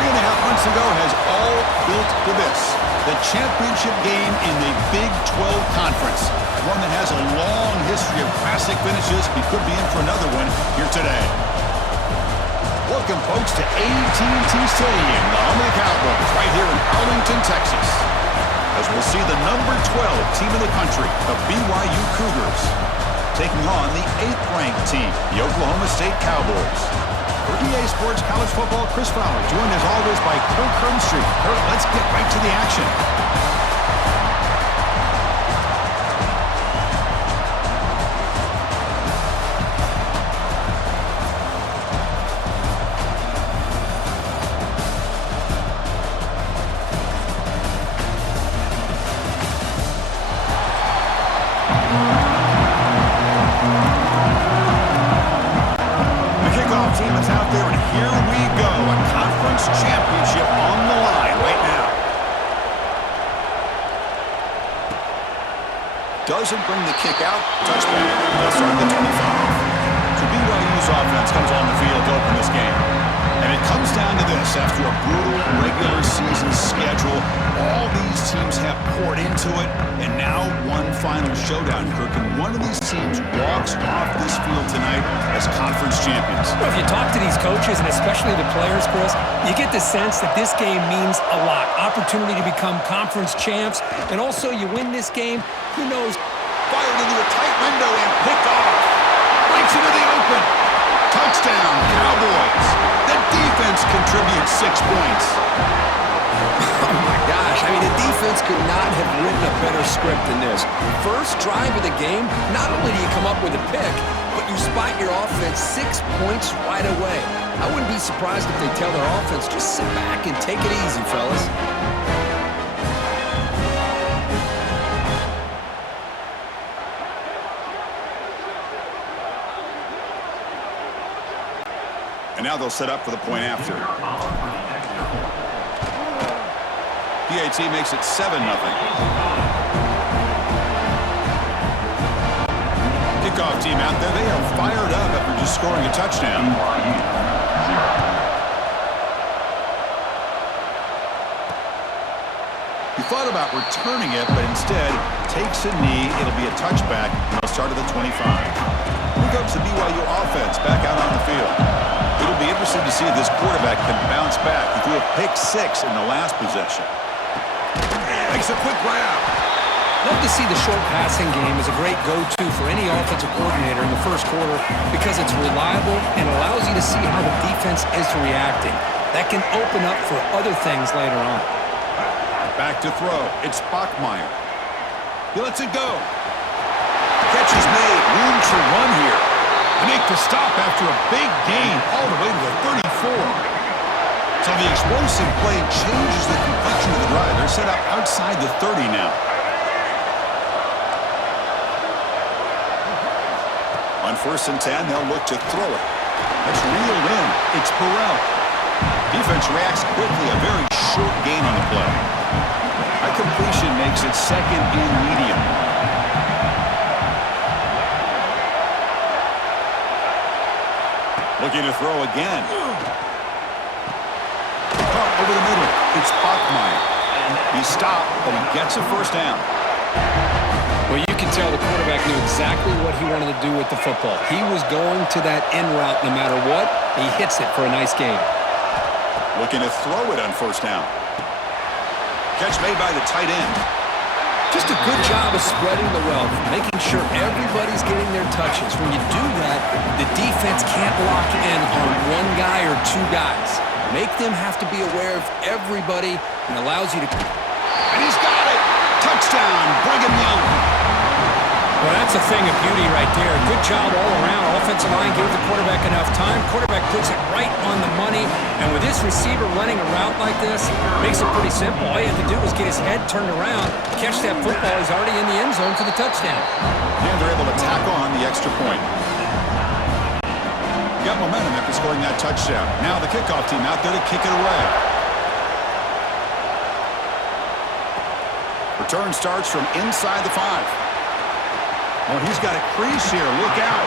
3.5 months ago has all built to this. The championship game in the Big 12 Conference. One that has a long history of classic finishes. We could be in for another one here today. Welcome, folks, to AT&T Stadium, the home of the Cowboys, right here in Arlington, Texas. As we'll see the number 12 team in the country, the BYU Cougars, taking on the 8th-ranked team, the Oklahoma State Cowboys. For EA Sports College Football, Chris Fowler, joined as always by Kirk Hermstreet. Kirk, let's get right to the action. Doesn't bring the kick out. Touchback. They'll start at the 25. So BYU's offense comes on the field to open this game. And it comes down to this. After a brutal regular season schedule, all these teams have poured into it. And now one final showdown, Kirk. And one of these teams walks off this field tonight as conference champions. Well, if you talk to these coaches, and especially the players, Chris, you get the sense that this game means a lot. Opportunity to become conference champs. And also, you win this game, who knows? Fired into a tight window and picked off. Breaks into the open. Touchdown, Cowboys. The defense contributes 6 points. Oh, my gosh. I mean, the defense could not have written a better script than this. First drive of the game, not only do you come up with a pick, but you spot your offense 6 points right away. I wouldn't be surprised if they tell their offense, just sit back and take it easy, fellas. And now they'll set up for the point after. PAT makes it 7-0. Kickoff team out there. They are fired up after just scoring a touchdown. He thought about returning it, but instead takes a knee. It'll be a touchback, and they'll start at the 25. Here comes the BYU offense back out on the field. It'll be interesting to see if this quarterback can bounce back. He threw a pick 6 in the last possession. Makes a quick grab. Love to see the short passing game as a great go-to for any offensive coordinator in the first quarter because it's reliable and allows you to see how the defense is reacting. That can open up for other things later on. Back to throw. It's Bachmeier. He lets it go. Catch is made. Room to run here. They make the stop after a big gain all the way to the 34. So the explosive play changes the complexion of the drive. They're set up outside the 30 now. On 1st and 10, they'll look to throw it. That's reeled in. It's Burrell. Defense reacts quickly. A very short gain on the play. High completion makes it 2nd and medium. Looking to throw again. Caught over the middle. It's Bachmeier. He stopped, but he gets a first down. Well, you can tell the quarterback knew exactly what he wanted to do with the football. He was going to that in route no matter what. He hits it for a nice gain. Looking to throw it on 1st down. Catch made by the tight end. Just a good job of spreading the wealth, making sure everybody's getting their touches. When you do that, the defense can't lock in on one guy or 2 guys. Make them have to be aware of everybody and allows you to... And he's got it! Touchdown, Brigham Young. Well, that's a thing of beauty right there. Good job all around. Offensive line gave the quarterback enough time. Quarterback puts it right on the money. And with this receiver running a route like this, makes it pretty simple. All you have to do is get his head turned around, catch that football. He's already in the end zone for the touchdown. And they're able to tack on the extra point. Got momentum after scoring that touchdown. Now the kickoff team out there to kick it away. Return starts from inside the 5. Oh, he's got a crease here. Look out.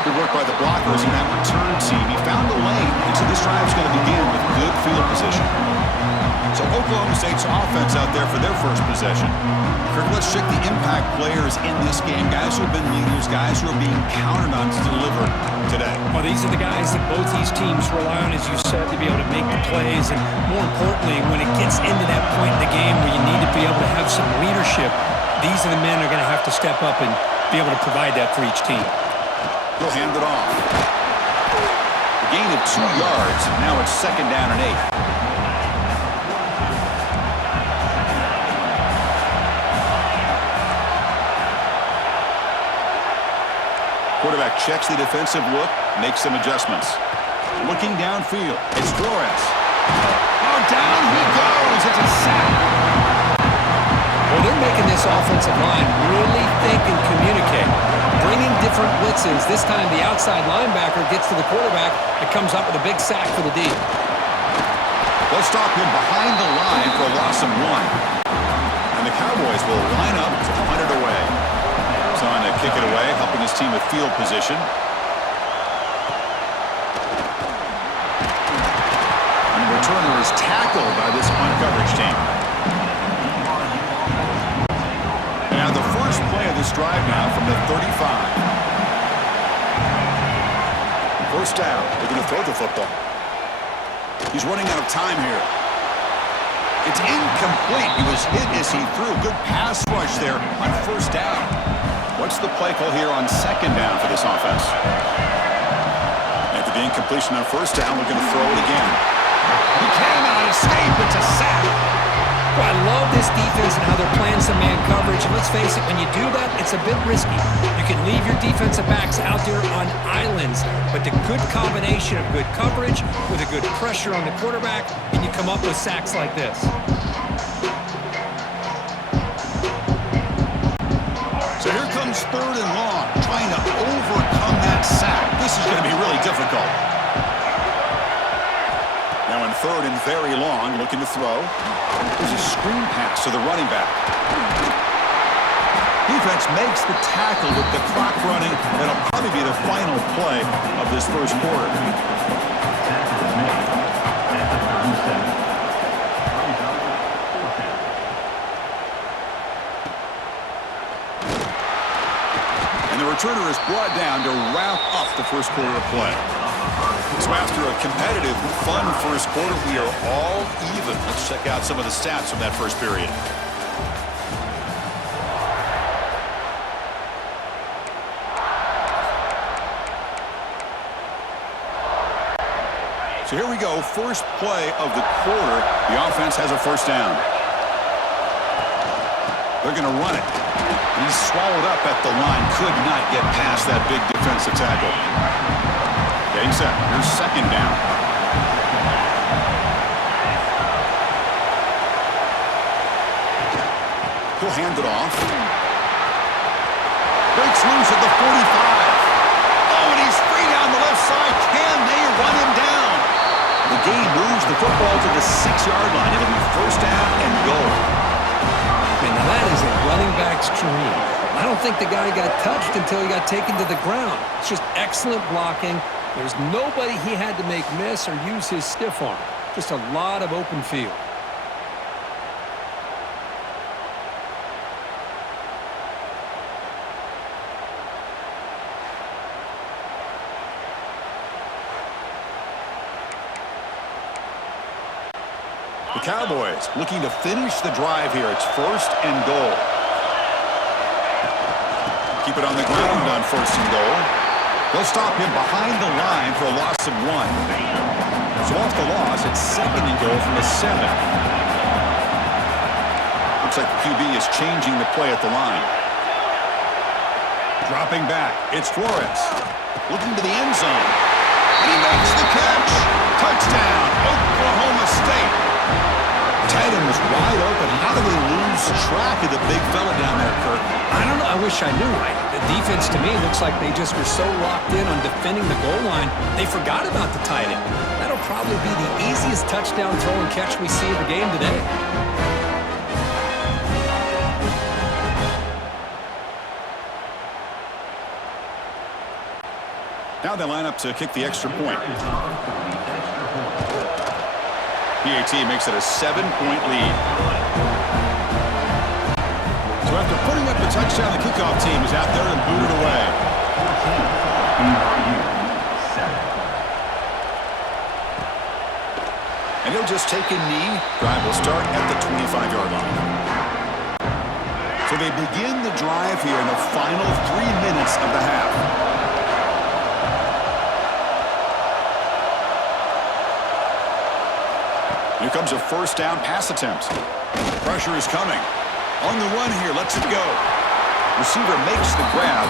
Good work by the blockers in that return team. He found the lane, and so this drive's going to begin with good field position. So Oklahoma State's offense out there for their first possession. Kirk, let's check the impact players in this game. Guys who have been leaders, guys who are being counted on to deliver today. Well, these are the guys that both these teams rely on, as you said, to be able to make the plays. And more importantly, when it gets into that point in the game where you need to be able to have some leadership, these are the men who are going to have to step up and be able to provide that for each team. He'll hand it off. A gain of 2 yards. Now it's 2nd down and 8. Quarterback checks the defensive look, makes some adjustments. Looking downfield, it's Flores. Now down he goes. It's a sack. Well, they're making this offensive line really think and communicate. Bringing different blitzes. This time the outside linebacker gets to the quarterback and comes up with a big sack for the D. They'll stop him behind the line for a loss of 1. And the Cowboys will line up to punt it away. On to kick it away, helping his team with field position. And the returner is tackled by this punt coverage team. And the first play of this drive now from the 35. First down. They're going to throw the football. He's running out of time here. It's incomplete. He was hit as he threw. Good pass rush there on first down. What's the play call here on 2nd down for this offense? After the incompletion on first down, we're going to throw it again. He cannot escape. It's a sack. Well, I love this defense and how they're playing some man coverage. And let's face it, when you do that, it's a bit risky. You can leave your defensive backs out there on islands, but the good combination of good coverage with a good pressure on the quarterback, and you come up with sacks like this. So here comes 3rd and long, trying to overcome that sack. This is going to be really difficult. Now in 3rd and very long, looking to throw. There's a screen pass to the running back. Defense makes the tackle with the clock running. That'll probably be the final play of this first quarter. Returner is brought down to wrap up the first quarter of play. So after a competitive, fun first quarter, we are all even. Let's check out some of the stats from that first period. So here we go, first play of the quarter. The offense has a first down. They're going to run it. He's swallowed up at the line. Could not get past that big defensive tackle. Getting set. Here's 2nd down. He'll hand it off. Breaks loose at the 45. Oh, and he's free down the left side. Can they run him down? The game moves the football to the 6-yard line. It'll be first down and goal. And that is a running back's dream. I don't think the guy got touched until he got taken to the ground. It's just excellent blocking. There's nobody he had to make miss or use his stiff arm. Just a lot of open field. The Cowboys looking to finish the drive here. It's 1st and goal. Keep it on the ground on 1st and goal. They'll stop him behind the line for a loss of 1. So off the loss, it's 2nd and goal from the 7. Looks like the QB is changing the play at the line. Dropping back, it's Flores. Looking to the end zone. And he makes the catch. Touchdown, Oklahoma State. Tight end was wide open. How do they lose track of the big fella down there, Kirk? I don't know. I wish I knew. The defense, to me, looks like they just were so locked in on defending the goal line, they forgot about the tight end. That'll probably be the easiest touchdown throw and catch we see in the game today. Now they line up to kick the extra point. PAT makes it a 7-point lead. So after putting up the touchdown, the kickoff team is out there and booted away. And he'll just take a knee. Drive will start at the 25-yard line. So they begin the drive here in the final 3 minutes of the half. Here comes a first down pass attempt. Pressure is coming. On the run here, lets it go. Receiver makes the grab.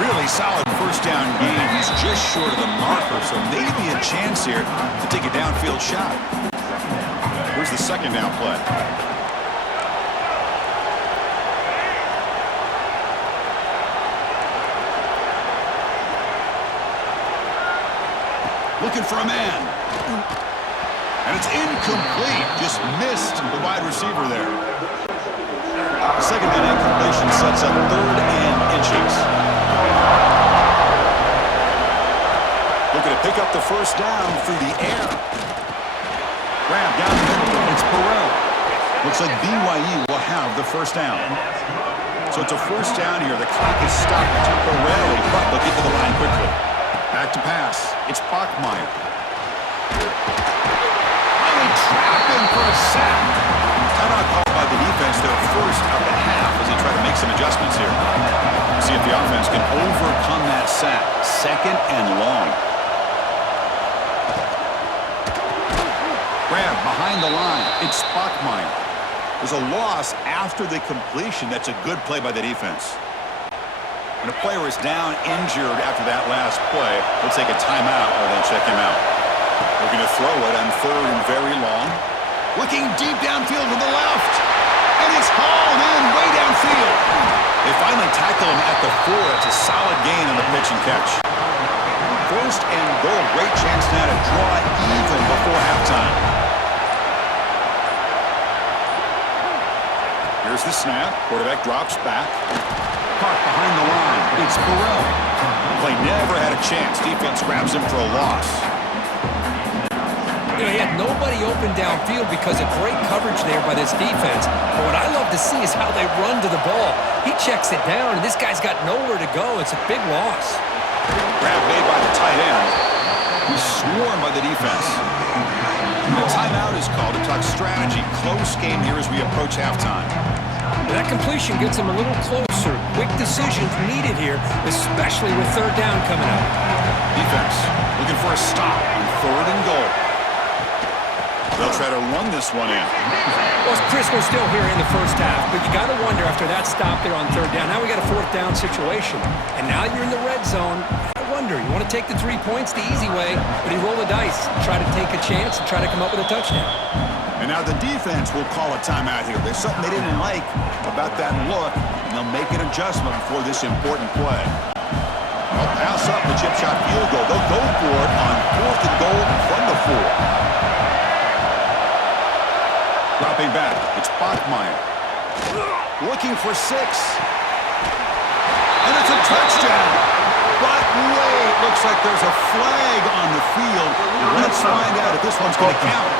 Really solid first down gain. He's just short of the marker, so maybe a chance here to take a downfield shot. Here's the second down play. Looking for a man. And it's incomplete. Just missed the wide receiver there. The second down incompletion sets up 3rd and inches. Looking to pick up the first down through the air. Grab down the middle. It's Burrell. Looks like BYU will have the first down. So it's a first down here. The clock is stopped temporarily, but they'll get to the line quickly. Back to pass. It's Bachmeier. Finally trapped him for a sack. Timeout called by the defense, their first of the half, as they try to make some adjustments here. See if the offense can overcome that sack. 2nd and long. Grab behind the line. It's Bachmeier. There's a loss after the completion. That's a good play by the defense. When a player is down, injured after that last play, they'll take a timeout or then check him out. Looking to throw it on 3rd and very long. Looking deep downfield to the left. And it's hauled in way downfield. They finally tackle him at the 4. It's a solid gain on the pitch and catch. 1st and goal. Great chance now to draw even before halftime. Here's the snap. Quarterback drops back. Caught behind the line. It's Burrell. Play never had a chance. Defense grabs him for a loss. You know, he had nobody open downfield because of great coverage there by this defense. But what I love to see is how they run to the ball. He checks it down, and this guy's got nowhere to go. It's a big loss. Grab made by the tight end. He's swarmed by the defense. The timeout is called to talk strategy. Close game here as we approach halftime. That completion gets him a little closer. Quick decisions needed here, especially with 3rd down coming up. Defense looking for a stop on 3rd and goal. They'll try to run this one in. Well, Chris, we're still here in the first half, but you got to wonder after that stop there on 3rd down. Now we got a 4th down situation, and now you're in the red zone. I wonder, you want to take the 3 points the easy way, but you roll the dice, try to take a chance, and try to come up with a touchdown. And now the defense will call a timeout here. There's something they didn't like about that look, and they'll make an adjustment before this important play. They'll pass up the chip shot field goal. They'll go for it on 4th and goal from the 4. Dropping back, it's Bachmeier. Looking for 6. And it's a touchdown. But wait, looks like there's a flag on the field. Let's find out if this one's going to count.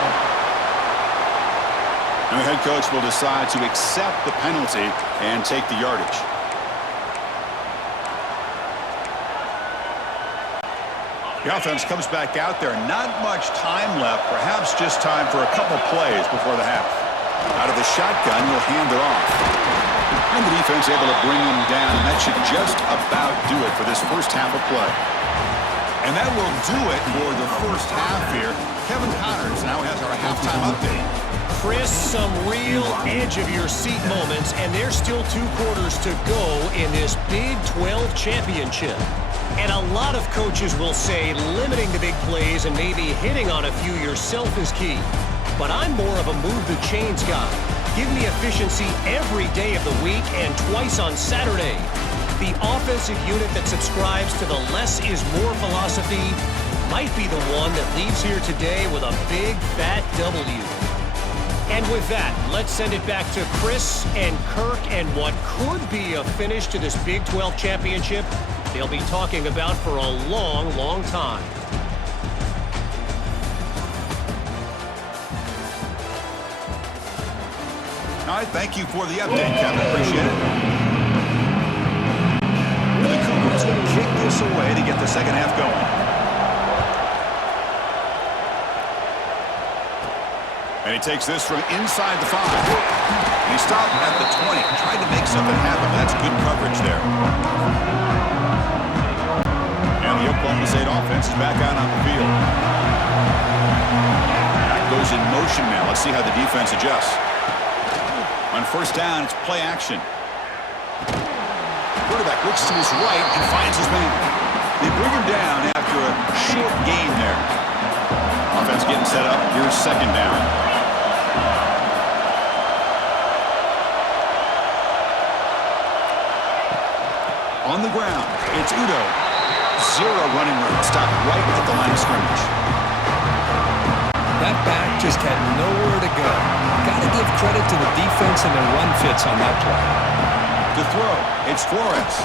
And the head coach will decide to accept the penalty and take the yardage. The offense comes back out there. Not much time left. Perhaps just time for a couple plays before the half. Out of the shotgun, he'll hand it off. And the defense able to bring him down. And that should just about do it for this first half of play. And that will do it for the first half here. Kevin Connors now has our halftime update. Chris, some real edge-of-your-seat moments, and there's still 2 quarters to go in this Big 12 championship. And a lot of coaches will say limiting the big plays and maybe hitting on a few yourself is key. But I'm more of a move-the-chains guy. Give me efficiency every day of the week and twice on Saturday. The offensive unit that subscribes to the less is more philosophy might be the one that leaves here today with a big, fat W. And with that, let's send it back to Chris and Kirk and what could be a finish to this Big 12 championship they'll be talking about for a long, long time. All right, thank you for the update, Kevin. Appreciate it. And the Cougars will kick this away to get the second half going. And he takes this from inside the 5. And he stopped at the 20, tried to make something happen. That's good coverage there. And the Oklahoma State offense is back out on the field. That goes in motion now. Let's see how the defense adjusts. On first down, it's play action. Quarterback looks to his right and finds his man. They bring him down after a short gain there. Offense getting set up. Here's second down. On the ground, it's Udo. Zero running room. Stopped right at the line of scrimmage. That back just had nowhere to go. Got to give credit to the defense and their run fits on that play. To throw, it's Flores.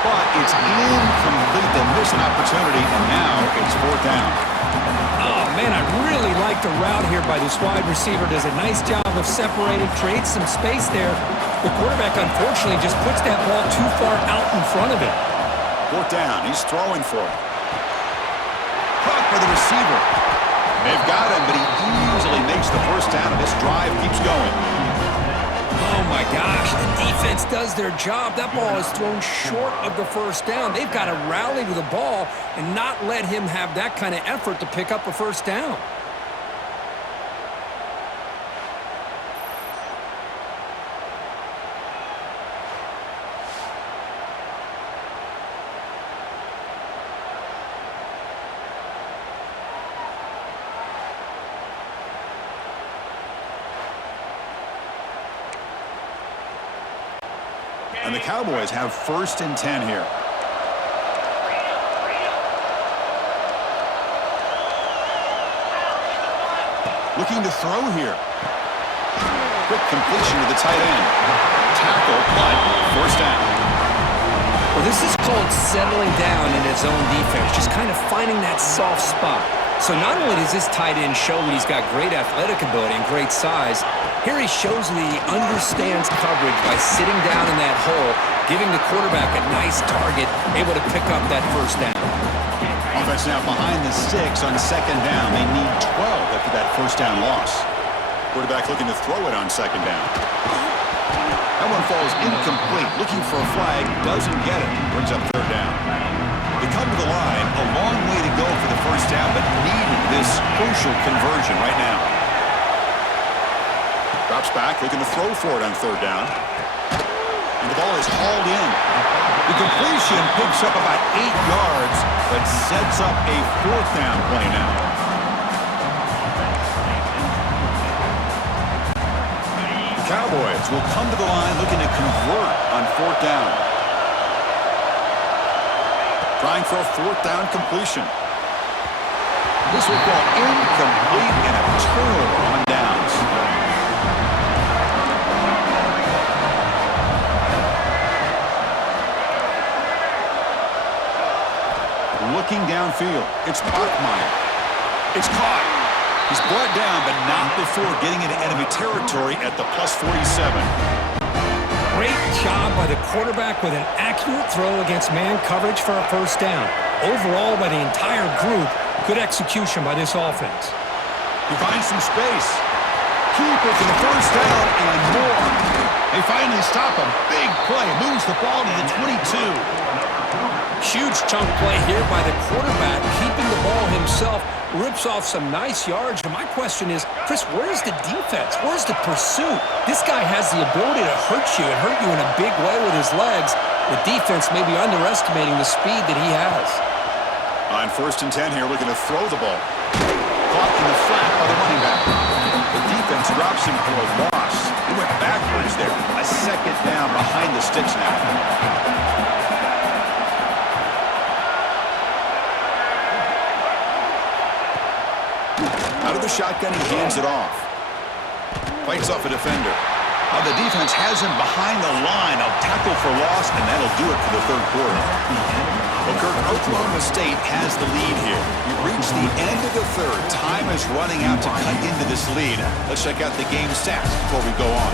But it's incomplete. They miss an opportunity, and now it's fourth down. Oh, man, I really like the route here by this wide receiver. Does a nice job of separating, creates some space there. The quarterback, unfortunately, just puts that ball too far out in front of him. Fourth down. He's throwing for it. Caught by the receiver. They've got him, but he easily makes the first down, and this drive keeps going. Oh, my gosh. The defense does their job. That ball is thrown short of the first down. They've got to rally to the ball and not let him have that kind of effort to pick up a first down. And the Cowboys have first and 10 here. Looking to throw here. Quick completion to the tight end. Tackle, but first down. Well, this is called settling down in his own defense, just kind of finding that soft spot. So not only does this tight end show that he's got great athletic ability and great size, here he shows that he understands coverage by sitting down in that hole, giving the quarterback a nice target, able to pick up that first down. Offense now behind the 6 on second down. They need 12 after that first down loss. Quarterback looking to throw it on second down. That one falls incomplete. Looking for a flag, doesn't get it. Brings up third down. They come to the line, a long way to go for the first down, but needing this crucial conversion right now. Drops back, looking to throw for it on third down. And the ball is hauled in. The completion picks up about 8 yards, but sets up a fourth down play now. The Cowboys will come to the line looking to convert on fourth down. Trying for a fourth down completion. This will fall incomplete and a turnover on downs. Looking downfield, it's Bachmeier. It's caught. He's brought down, but not before getting into enemy territory at the +47. Great job by the quarterback with an accurate throw against man coverage for a first down. Overall, by the entire group, good execution by this offense. He finds some space. Keeper for the first down and more. They finally stop him. Big play. Moves the ball to the 22. Huge chunk play here by the quarterback, keeping the ball himself, rips off some nice yards. And my question is, Chris, where's the defense? Where's the pursuit? This guy has the ability to hurt you and hurt you in a big way with his legs. The defense may be underestimating the speed that he has. On first and 10 here, looking to throw the ball. Caught in the flat by the running back. The defense drops him for a loss. He went backwards there. A second down behind the sticks now. Out of the shotgun, he hands it off. Fights off a defender. The defense has him behind the line. A tackle for loss, and that'll do it for the third quarter. Well, Kirk, Oklahoma State has the lead here. We've reached the end of the third. Time is running out to cut into this lead. Let's check out the game stats before we go on.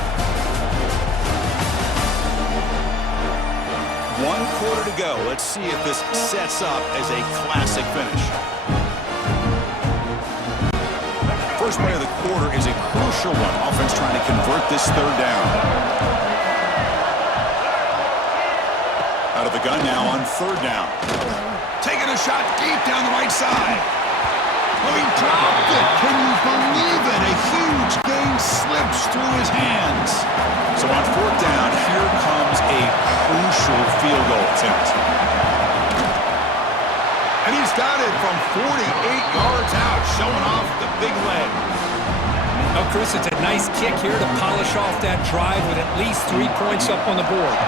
1 quarter to go. Let's see if this sets up as a classic finish. First play of the quarter is a crucial one. Offense trying to convert this third down. Out of the gun now on third down. Taking a shot deep down the right side. Oh, he dropped it. Can you believe it? A huge gain slips through his hands. So on fourth down, here comes a crucial field goal attempt. And he's got it from 48 yards out, showing off the big leg. Oh, Chris, it's a nice kick here to polish off that drive with at least 3 points up on the board.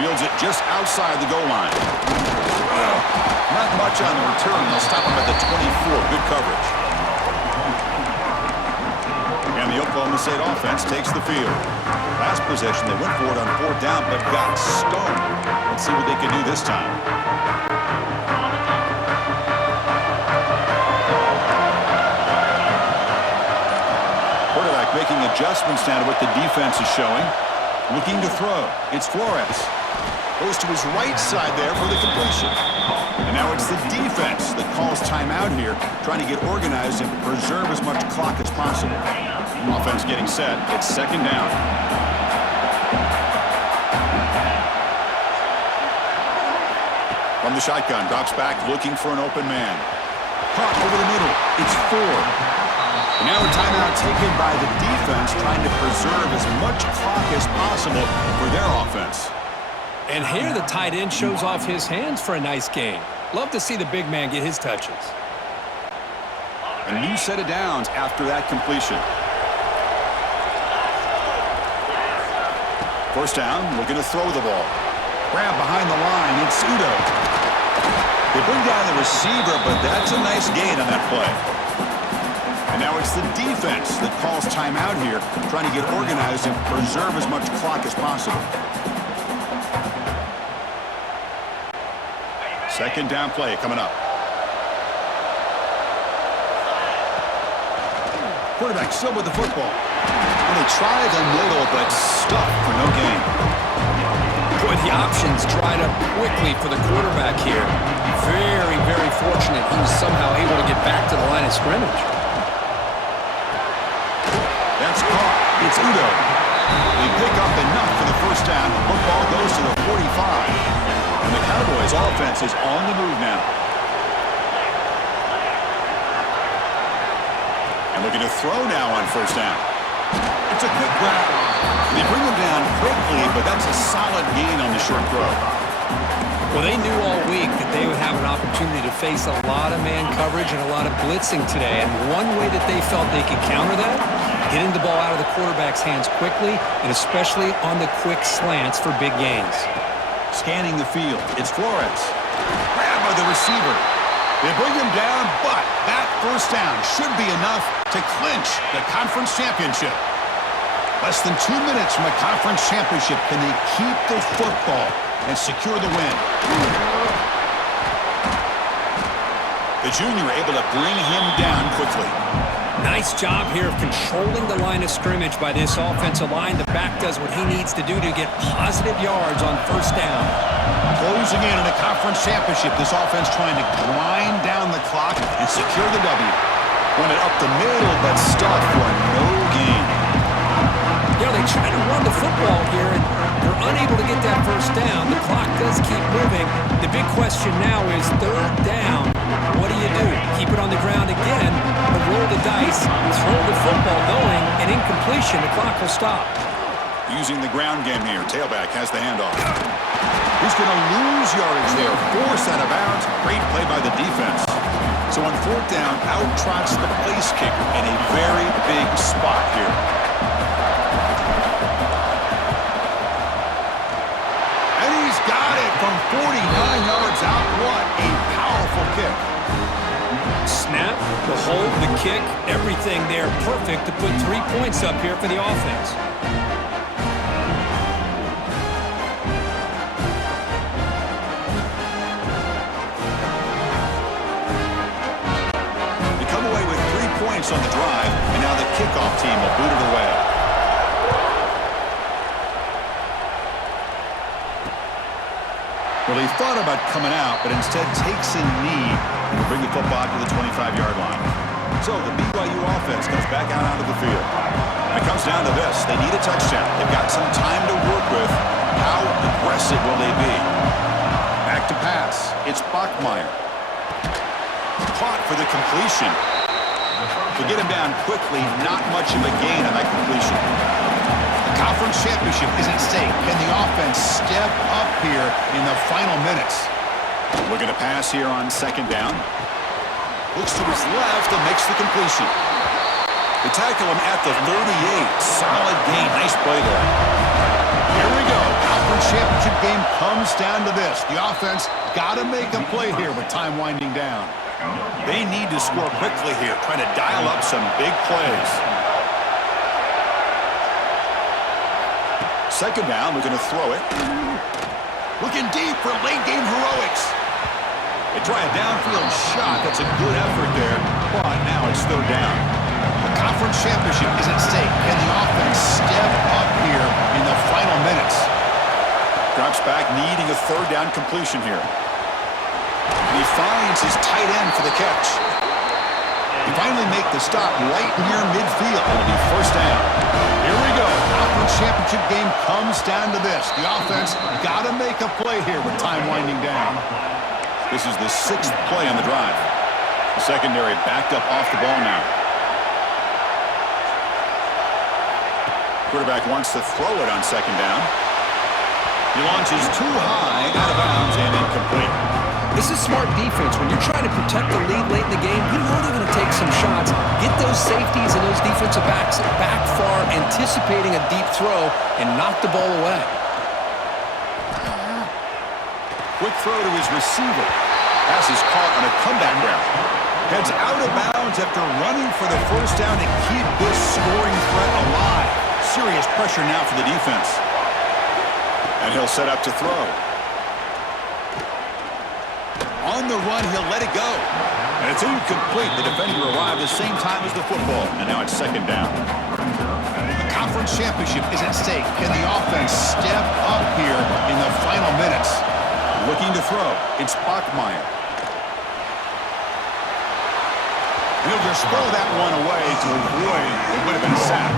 Fields it just outside the goal line. Not much on the return. They'll stop him at the 24. Good coverage. And the Oklahoma State offense takes the field. Last possession, they went for it on fourth down, but got stoned. Let's see what they can do this time. Quarterback making adjustments now to what the defense is showing. Looking to throw. It's Flores. Goes to his right side there for the completion. And now it's the defense that calls timeout here, trying to get organized and preserve as much clock as possible. Offense getting set. It's second down. From the shotgun, drops back, looking for an open man. Caught over the middle. It's 4. And now a timeout taken by the defense, trying to preserve as much clock as possible for their offense. And here the tight end shows off his hands for a nice gain. Love to see the big man get his touches. A new set of downs after that completion. First down, looking to throw the ball. Grab behind the line, it's Udo. They bring down the receiver, but that's a nice gain on that play. And now it's the defense that calls timeout here, trying to get organized and preserve as much clock as possible. Second down play coming up. Quarterback still with the football. And they try the middle, but stuffed for no gain. Boy, the options dried up quickly for the quarterback here. Very, very fortunate he was somehow able to get back to the line of scrimmage. That's caught. It's Udo. They pick up enough for the first down. Football goes to the 45. And the Cowboys offense is on the move now. And looking to throw now on first down. It's a quick grab. They bring him down quickly, but that's a solid gain on the short throw. Well, they knew all week that they would have an opportunity to face a lot of man coverage and a lot of blitzing today. And one way that they felt they could counter that, getting the ball out of the quarterback's hands quickly, and especially on the quick slants for big gains. Scanning the field, it's Flores. Grab by the receiver. They bring him down, but that first down should be enough to clinch the conference championship. Less than 2 minutes from a conference championship. Can they keep the football and secure the win? The junior able to bring him down quickly. Nice job here of controlling the line of scrimmage by this offensive line. The back does what he needs to do to get positive yards on first down. Closing in on a conference championship, this offense trying to grind down the clock and secure the W. Run it up the middle, but stuffed for no gain. You know, they try to run the football here, and they're unable to get that first down. The clock does keep moving. The big question now is third down. What do? Keep it on the ground again, but roll the dice, throw the football going, and incompletion. The clock will stop. Using the ground game here. Tailback has the handoff. He's going to lose yardage there. Forced out of bounds. Great play by the defense. So on fourth down, out trots the place kicker in a very big spot here. And he's got it from 49 yards out. What a powerful kick. Snap, the hold, the kick, everything there perfect to put 3 points up here for the offense. points on the drive, and now the kickoff team will boot it away. Well, he thought about coming out, but instead takes a knee and will bring the football to the 25-yard line. So the BYU offense comes back out onto the field. And it comes down to this. They need a touchdown. They've got some time to work with. How aggressive will they be? Back to pass. It's Bachmeier. Caught for the completion. To get him down quickly, not much of a gain on that completion. The conference championship is at stake. Can the offense step up here in the final minutes? Looking to pass here on second down. Looks to his left and makes the completion. They tackle him at the 38. Solid gain. Nice play there. Here we go. Conference championship game comes down to this. The offense got to make a play here with time winding down. They need to score quickly here, trying to dial up some big plays. Second down, we're going to throw it. Looking deep for late game heroics. They try a downfield shot. That's a good effort there, but now it's third down. The conference championship is at stake. Can the offense step up here in the final minutes? Drops back, needing a third down completion here. And he finds his tight end for the catch. He finally make the stop right near midfield. It'll be first down. Here we go. Conference championship game comes down to this. The offense got to make a play here with time winding down. This is the 6th play on the drive. The secondary backed up off the ball now. Quarterback wants to throw it on second down. He launches too high, out of bounds, and incomplete. This is smart defense. When you're trying to protect the lead late in the game, you know they're going to take some shots, get those safeties and those defensive backs back far, anticipating a deep throw, and knock the ball away. Quick throw to his receiver. Pass is caught on a comeback route. Heads out of bounds after running for the first down to keep this scoring threat alive. Serious pressure now for the defense. And he'll set up to throw. On the run, he'll let it go. And it's incomplete. The defender arrived the same time as the football. And now it's second down. The conference championship is at stake. Can the offense step up here in the final minutes? Looking to throw. It's Bachmeier. He'll just throw that one away to avoid what would have been a sack.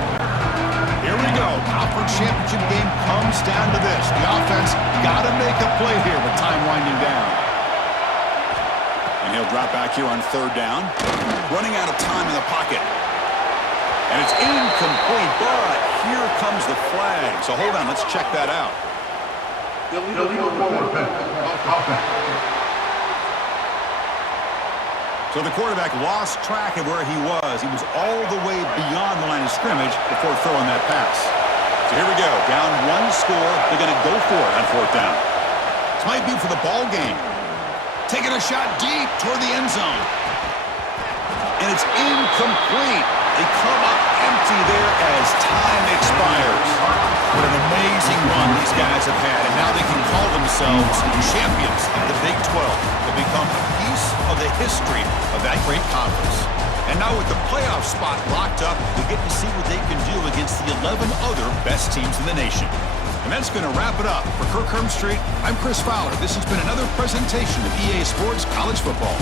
Here we go. Conference championship game comes down to this. The offense got to make a play here with time winding down. And he'll drop back here on third down. Running out of time in the pocket. And it's incomplete, but here comes the flag. So hold on, let's check that out. So the quarterback lost track of where he was. He was all the way beyond the line of scrimmage before throwing that pass. So here we go. Down one score. They're going to go for it on fourth down. This might be for the ball game. Taking a shot deep toward the end zone. And it's incomplete. They come up empty there as time expires. What an amazing run these guys have had. And now they can call themselves champions of the Big 12. They become a piece of the history of that great conference. And now with the playoff spot locked up, we get to see what they can do against the 11 other best teams in the nation. And that's going to wrap it up. For Kirk Street, I'm Chris Fowler. This has been another presentation of EA Sports College Football.